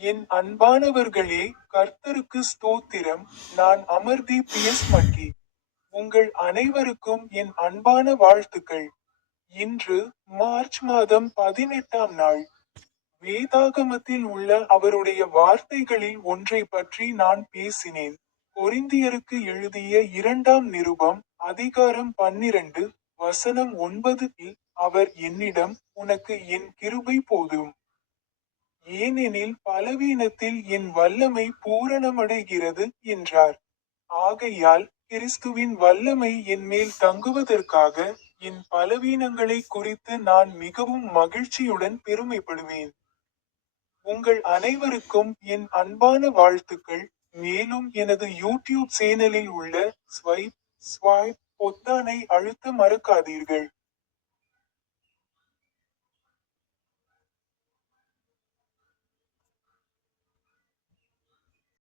என் அன்பானவர்களே, கர்த்தருக்கு ஸ்தோத்திரம். நான் அமர்தி மக்கி. உங்கள் அனைவருக்கும் என் அன்பான வாழ்த்துக்கள். இன்று மார்ச் மாதம் 18ஆம் நாள். வேதாகமத்தில் உள்ள அவருடைய வார்த்தைகளில் ஒன்றை பற்றி நான் பேசினேன். கொரிந்தியருக்கு எழுதிய 2ஆம் நிருபம், அதிகாரம் 12, வசனம் 9 இல் அவர் என்னிடம், உனக்கு என் கிருபை போதும். ஏனெனில் பலவீனத்தில் என் வல்லமை பூரணமடைகிறது என்றார். ஆகையால் கிறிஸ்துவின் வல்லமை என்மேல் தங்குவதற்காக என் பலவீனங்களை குறித்து நான் மிகவும் மகிழ்ச்சியுடன் பெருமைப்படுவேன். உங்கள் அனைவருக்கும் என் அன்பான வாழ்த்துக்கள். மேலும் எனது யூடியூப் சேனலில் உள்ள ஸ்வைப் பொத்தானை அழுத்த மறக்காதீர்கள்.